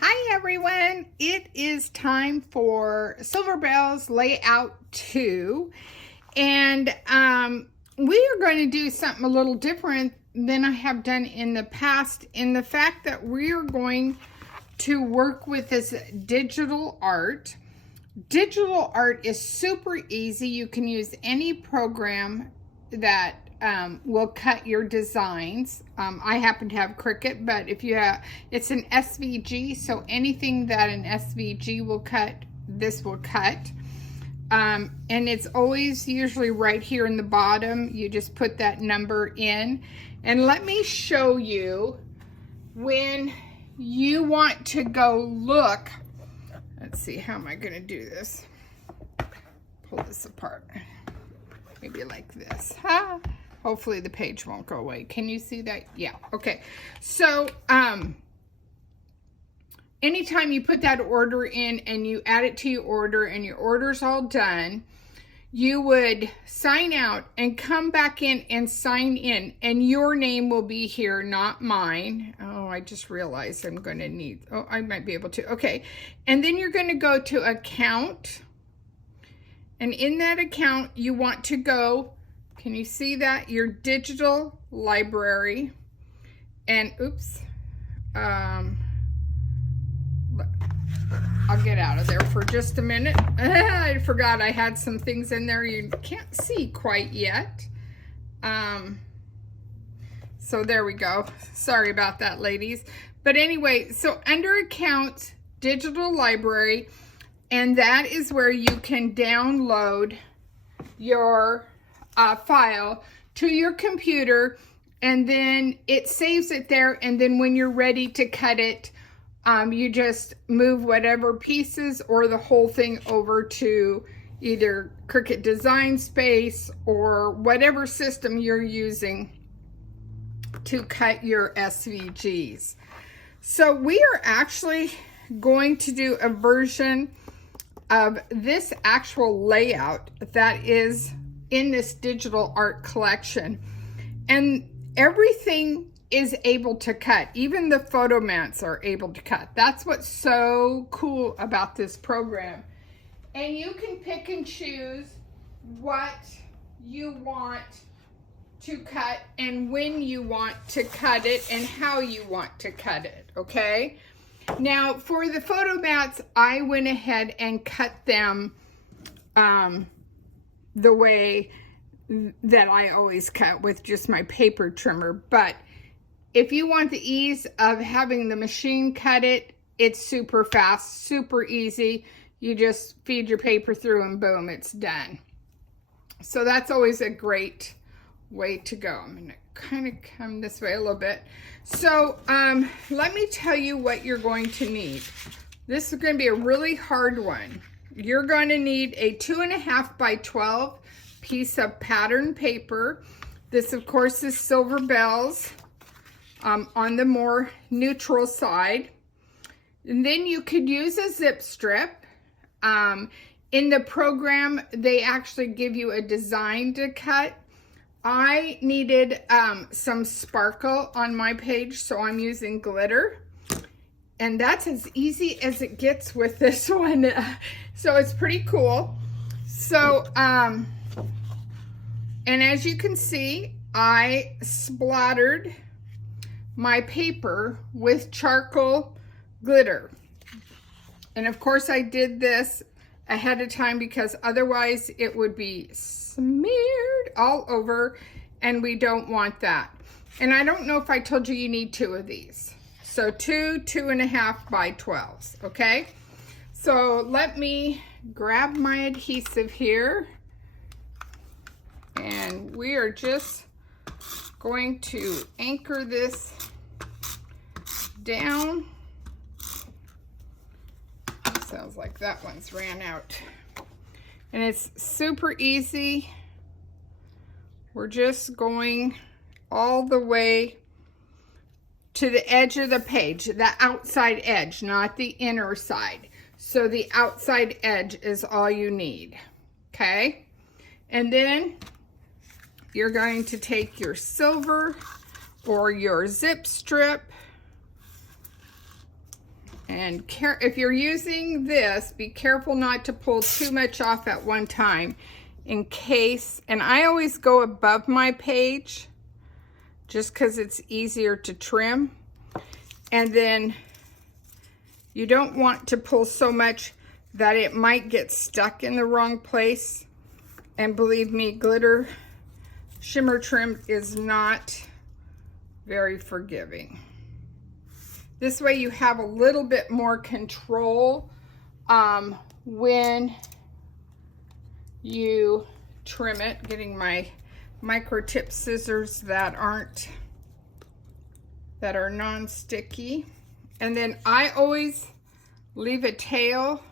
Hi everyone, it is time for Silver Bells Layout 2 and we are going to do something a little different than I have done in the past in the fact that we are going to work with this digital art. Digital art is super easy. You can use any program that will cut your designs. I happen to have Cricut, but if you have, it's an SVG, so anything that an SVG will cut, this will cut. And it's always usually right here in the bottom. You just put that number in. And let me show you when you want to go look. Let's see, how am I going to do this? Pull this apart. Maybe like this. Ha! Hopefully the page won't go away. Can you see that? Yeah. Okay. So, anytime you put that order in and you add it to your order and your order's all done, you would sign out and come back in and sign in, and your name will be here, not mine. Oh, I just realized I'm going to need, oh, I might be able to. Okay. And then you're going to go to account. And in that account, you want to go, can you see that? Your digital library. And oops, I'll get out of there for just a minute. I forgot I had some things in there you can't see quite yet. So there we go. Sorry about that, ladies. But anyway, so under account, digital library, and that is where you can download your file to your computer, and then it saves it there, and then when you're ready to cut it, you just move whatever pieces or the whole thing over to either Cricut Design Space or whatever system you're using to cut your SVGs. So we are actually going to do a version of this actual layout that is in this digital art collection, and everything is able to cut. Even the photomats are able to cut. That's what's so cool about this program. And you can pick and choose what you want to cut and when you want to cut it and how you want to cut it, okay? Now, for the photomats, I went ahead and cut them the way that I always cut, with just my paper trimmer. But if you want the ease of having the machine cut it, it's super fast, super easy. You just feed your paper through and boom, it's done. So that's always a great way to go. I'm gonna kind of come this way a little bit. So let me tell you what you're going to need. This is going to be a really hard one. You're going to need a 2.5 by 12 piece of pattern paper. This, of course, is Silver Bells on the more neutral side. And then you could use a zip strip. In the program, they actually give you a design to cut. I needed some sparkle on my page, so I'm using glitter. And that's as easy as it gets with this one. So it's pretty cool. So, and as you can see, I splattered my paper with charcoal glitter. And of course I did this ahead of time because otherwise it would be smeared all over, and we don't want that. And I don't know if I told you need 2 of these. So 2.5 by 12s, okay? So let me grab my adhesive here, and we are just going to anchor this down. Sounds like that one's ran out. And it's super easy. We're just going all the way to the edge of the page, the outside edge, not the inner side. So the outside edge is all you need, okay? And then you're going to take your silver or your zip strip And if you're using this, be careful not to pull too much off at one time in case, and I always go above my page just because it's easier to trim. And then you don't want to pull so much that it might get stuck in the wrong place. And believe me, glitter shimmer trim is not very forgiving. This way you have a little bit more control when you trim it. Getting my micro tip scissors that are non-sticky. And then I always leave a tail,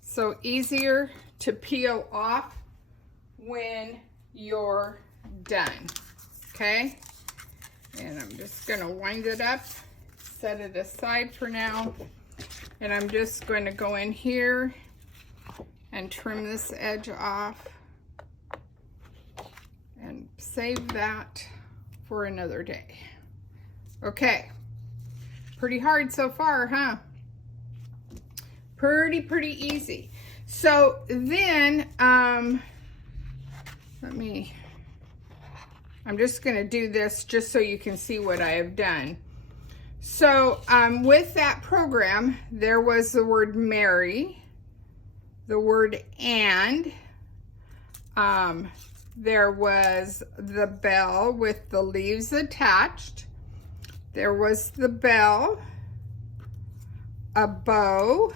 so easier to peel off when you're done. Okay, and I'm just gonna wind it up, set it aside for now, and I'm just going to go in here and trim this edge off and save that for another day. Okay, pretty hard so far, huh? Pretty easy. So then I'm just going to do this just so you can see what I have done. So with that program, there was the word Mary, the word and, there was the bell with the leaves attached, there was the bell, a bow,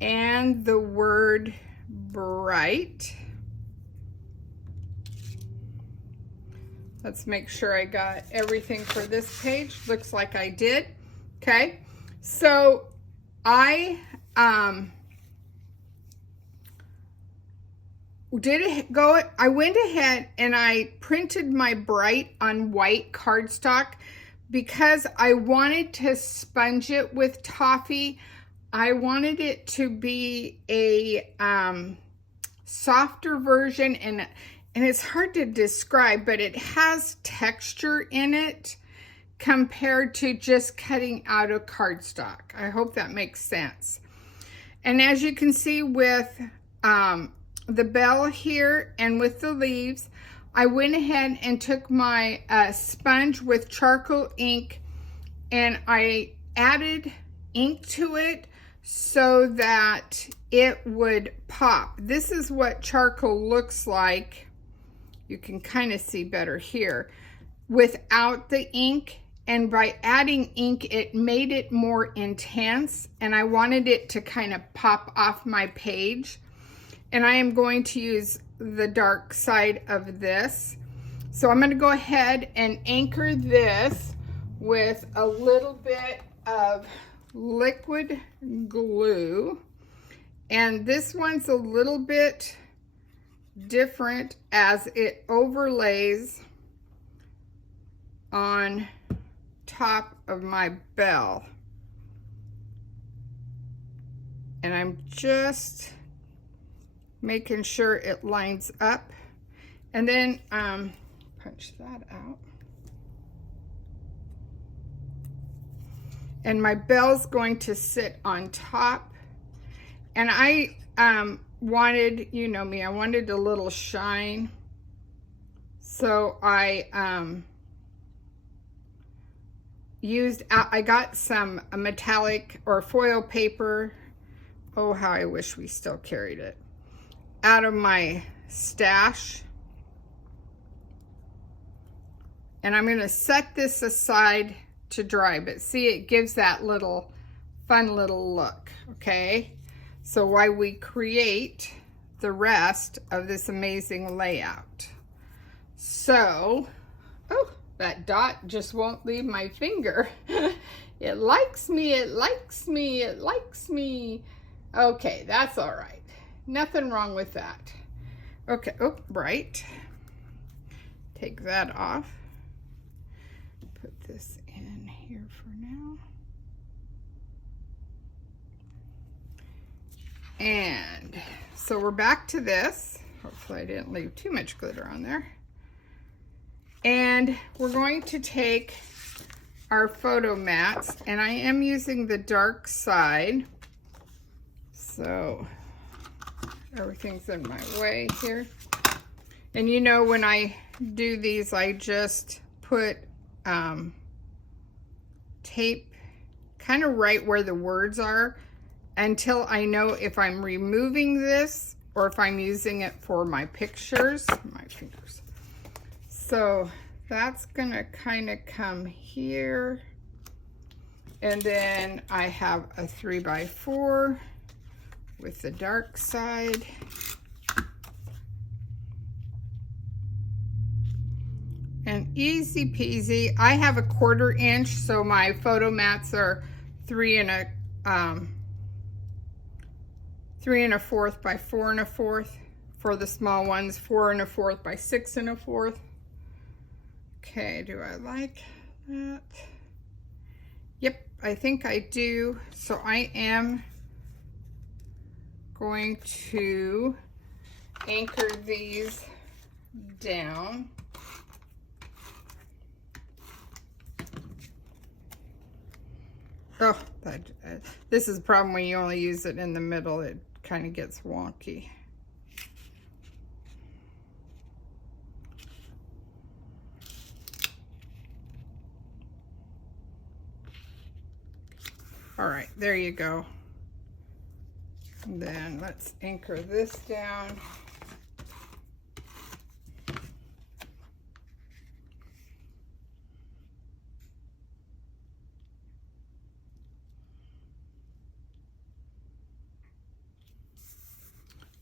and the word bright. Let's make sure I got everything for this page. Looks like I did. Okay, so I went ahead and I printed my bright on white cardstock because I wanted to sponge it with toffee. I wanted it to be a softer version, and it's hard to describe, but it has texture in it compared to just cutting out of cardstock. I hope that makes sense. And as you can see with the bell here and with the leaves, I went ahead and took my sponge with charcoal ink and I added ink to it so that it would pop. This is what charcoal looks like. You can kind of see better here without the ink, and by adding ink it made it more intense, and I wanted it to kind of pop off my page. And I am going to use the dark side of this. So I'm going to go ahead and anchor this with a little bit of liquid glue, and this one's a little bit different as it overlays on top of my bell, and I'm just making sure it lines up, and then punch that out. And my bell's going to sit on top, and I wanted, you know me, I wanted a little shine, so I got some metallic or foil paper. Oh, how I wish we still carried it, out of my stash. And I'm going to set this aside to dry, but see, it gives that little fun little look. Okay, so while we create the rest of this amazing layout. So, oh, that dot just won't leave my finger. It likes me, it likes me, it likes me. Okay, that's all right. Nothing wrong with that. Okay, oh, bright. Take that off. Put this in here for now. And so we're back to this. Hopefully I didn't leave too much glitter on there. And we're going to take our photo mats, and I am using the dark side. So everything's in my way here. And you know, when I do these, I just put tape kind of right where the words are until I know if I'm removing this or if I'm using it for my pictures. My fingers. So that's gonna kind of come here. And then I have a 3x4 with the dark side. And easy peasy. I have a 1/4 inch, so my photo mats are 3 1/4 by 4 1/4. For the small ones, 4 1/4 by 6 1/4. Okay, do I like that? Yep, I think I do. So I am going to anchor these down. Oh, this is the problem when you only use it in the middle. It kind of gets wonky. All right, there you go. And then let's anchor this down.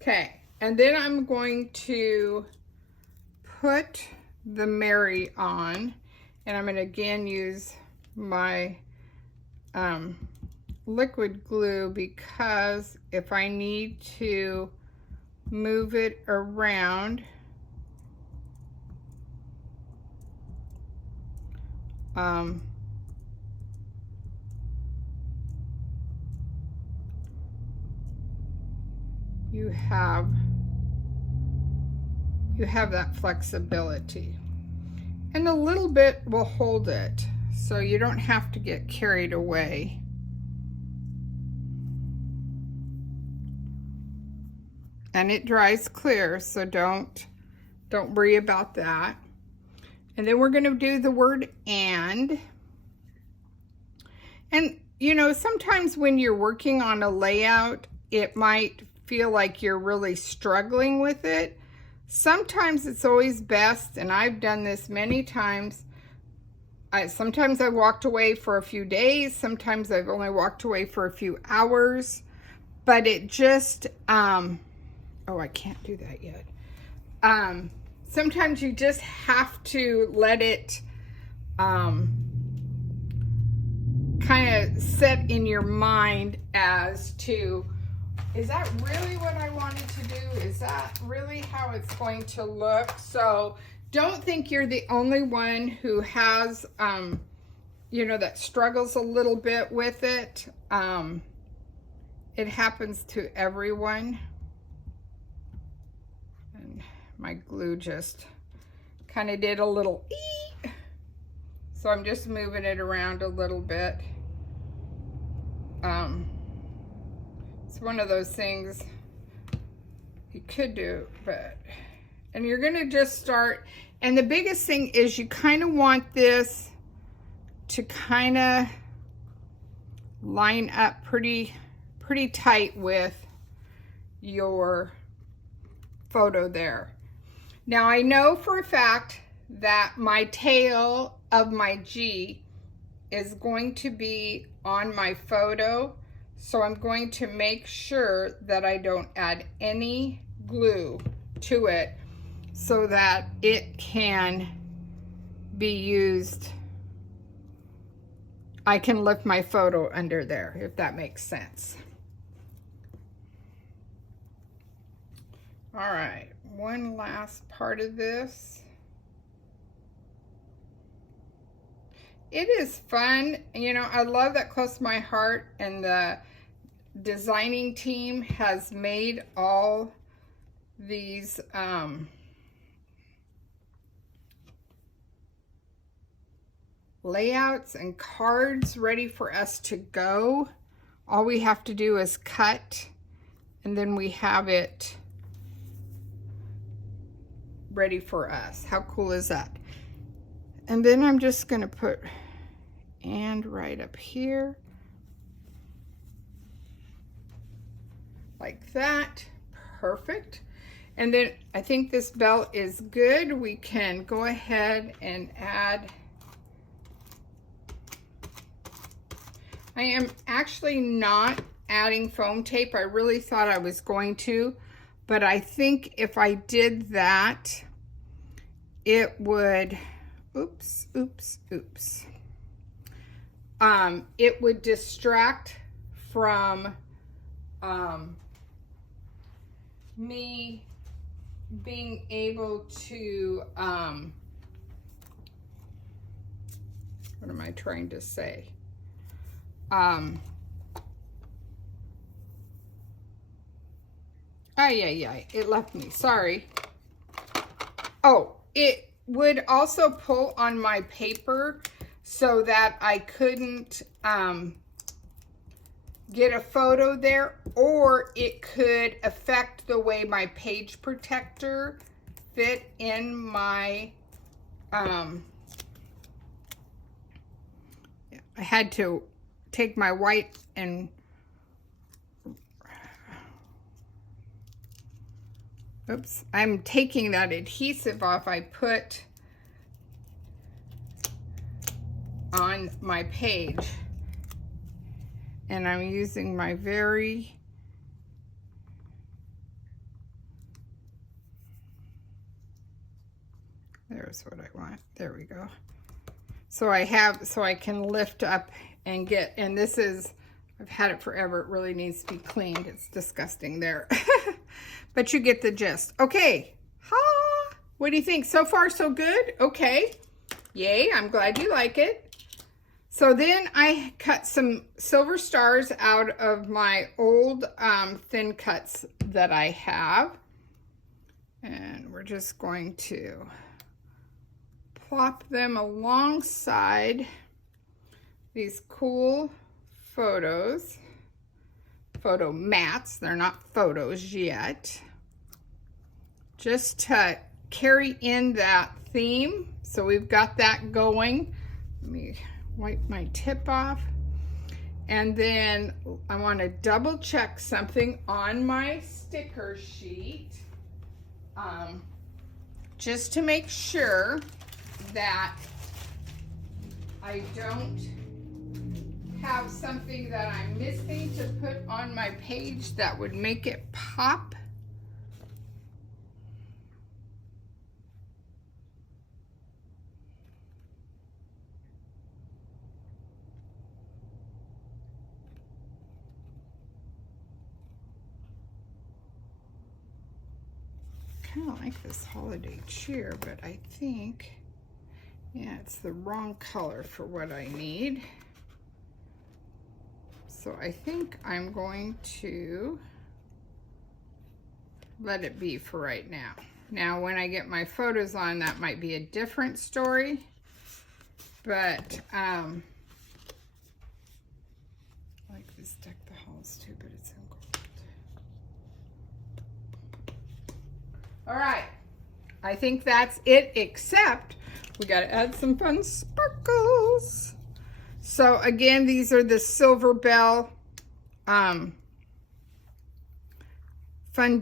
Okay, and then I'm going to put the Mary on, and I'm going to again use my liquid glue, because if I need to move it around, you have that flexibility, and a little bit will hold it, so you don't have to get carried away. And it dries clear, so don't worry about that. And then we're going to do the word and you know, sometimes when you're working on a layout, it might feel like you're really struggling with it. Sometimes it's always best, and I've done this many times. Sometimes I walked away for a few days, sometimes I've only walked away for a few hours, but it just oh, I can't do that yet. Sometimes you just have to let it kind of set in your mind as to, is that really what I wanted to do? Is that really how it's going to look? So don't think you're the only one who has, you know, that struggles a little bit with it. It happens to everyone. And my glue just kind of did a little ee. So I'm just moving it around a little bit. It's one of those things you could do, and you're gonna just start. And the biggest thing is you kind of want this to kind of line up pretty tight with your photo there. Now I know for a fact that my tail of my G is going to be on my photo, so I'm going to make sure that I don't add any glue to it so that it can be used. I can lift my photo under there, if that makes sense. All right, one last part of this. It is fun. You know, I love that Close to My Heart and the designing team has made all these layouts and cards ready for us to go. All we have to do is cut, and then we have it ready for us. How cool is that? And then I'm just going to put "and" right up here, like that. Perfect. And then I think this bell is good. We can go ahead and add. I am actually not adding foam tape. I really thought I was going to, but I think if I did that, it would, oops. It would distract from me being able to, what am I trying to say? It left me, sorry. Oh, it would also pull on my paper so that I couldn't get a photo there, or it could affect the way my page protector fit in my, I had to take my white and, oops, I'm taking that adhesive off I put on my page. And I'm using my there's what I want. There we go. So I can lift up and get, and this is, I've had it forever. It really needs to be cleaned. It's disgusting there. But you get the gist. Okay. What do you think? So far, so good? Okay. Yay. I'm glad you like it. So then I cut some silver stars out of my old thin cuts that I have. And we're just going to plop them alongside these cool photo mats. They're not photos yet. Just to carry in that theme. So we've got that going. Let me wipe my tip off. And then I want to double check something on my sticker sheet. Just to make sure that I don't have something that I'm missing to put on my page that would make it pop. Kind of like this holiday cheer, but I think, yeah, it's the wrong color for what I need. So I think I'm going to let it be for right now. Now, when I get my photos on, that might be a different story, but I like this Deck the Halls too, but it's in gold. All right, I think that's it, except we got to add some fun sparkles. So again, these are the Silver Bell fun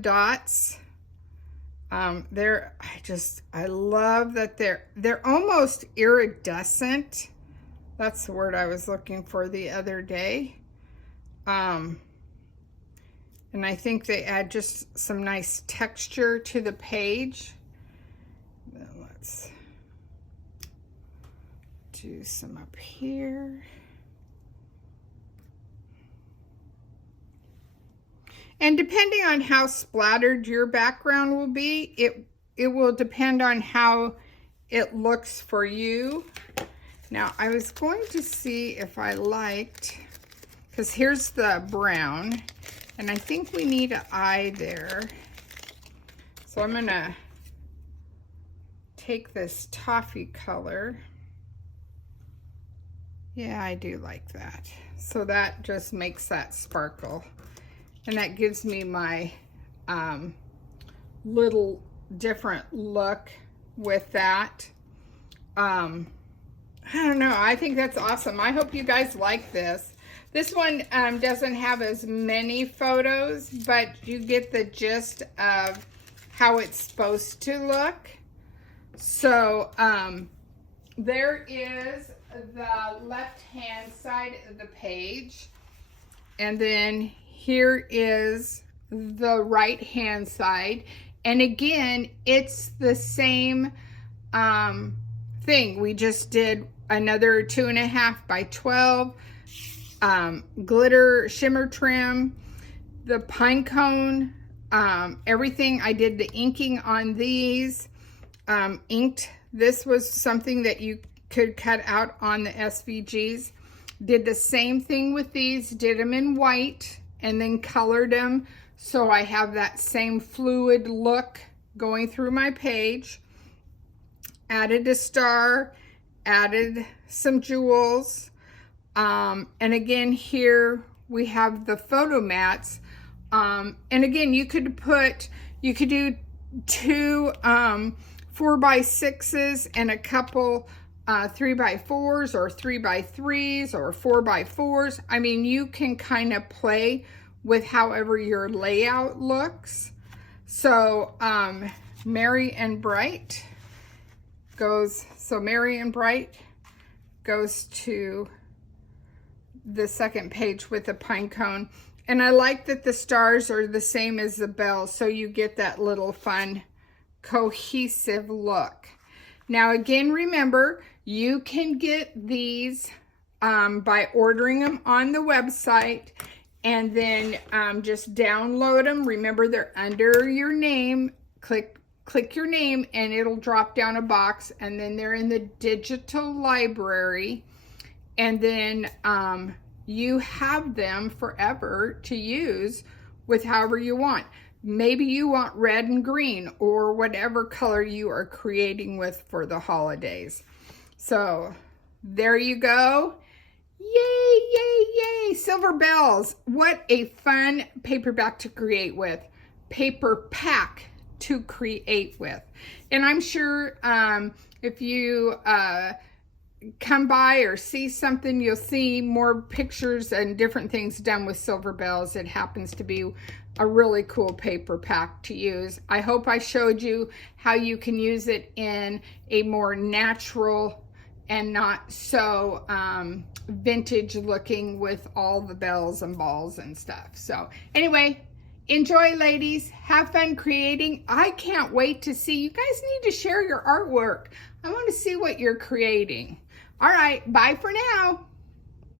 dots. I love that they're almost iridescent. That's the word I was looking for the other day. And I think they add just some nice texture to the page. Then let's do some up here. And depending on how splattered your background will be, it will depend on how it looks for you. Now, I was going to see if I liked, because here's the brown, and I think we need an eye there. So I'm gonna take this toffee color Yeah, I do like that. So that just makes that sparkle. And that gives me my little different look with that. I don't know. I think that's awesome. I hope you guys like this. This one doesn't have as many photos, but you get the gist of how it's supposed to look. So there is the left-hand side of the page. And then here is the right-hand side. And again, it's the same thing. We just did another 2.5 by 12 glitter shimmer trim, the pine cone, everything. I did the inking on these, inked. This was something that you could cut out on the SVGs. Did the same thing with these, did them in white and then colored them so I have that same fluid look going through my page. Added a star, added some jewels, and again here we have the photo mats, and again you could do 2 4x6s and a couple 3x4s or 3x3s or 4x4s. I mean, you can kind of play with however your layout looks. So Merry and Bright goes to the second page with the pine cone. And I like that the stars are the same as the bells, so you get that little fun cohesive look. Now again, remember, you can get these by ordering them on the website and then just download them. Remember, they're under your name. Click your name and it'll drop down a box, and then they're in the digital library, and then you have them forever to use with however you want. Maybe you want red and green or whatever color you are creating with for the holidays. So there you go. Yay, yay, yay. Silver bells. What a fun paperback to create with. Paper pack to create with. And I'm sure if you come by or see something, you'll see more pictures and different things done with silver bells. It happens to be a really cool paper pack to use. I hope I showed you how you can use it in a more natural and not so vintage looking with all the bells and balls and stuff. So anyway, enjoy, ladies. Have fun creating. I can't wait to see. You guys need to share your artwork. I want to see what you're creating. All right, bye for now.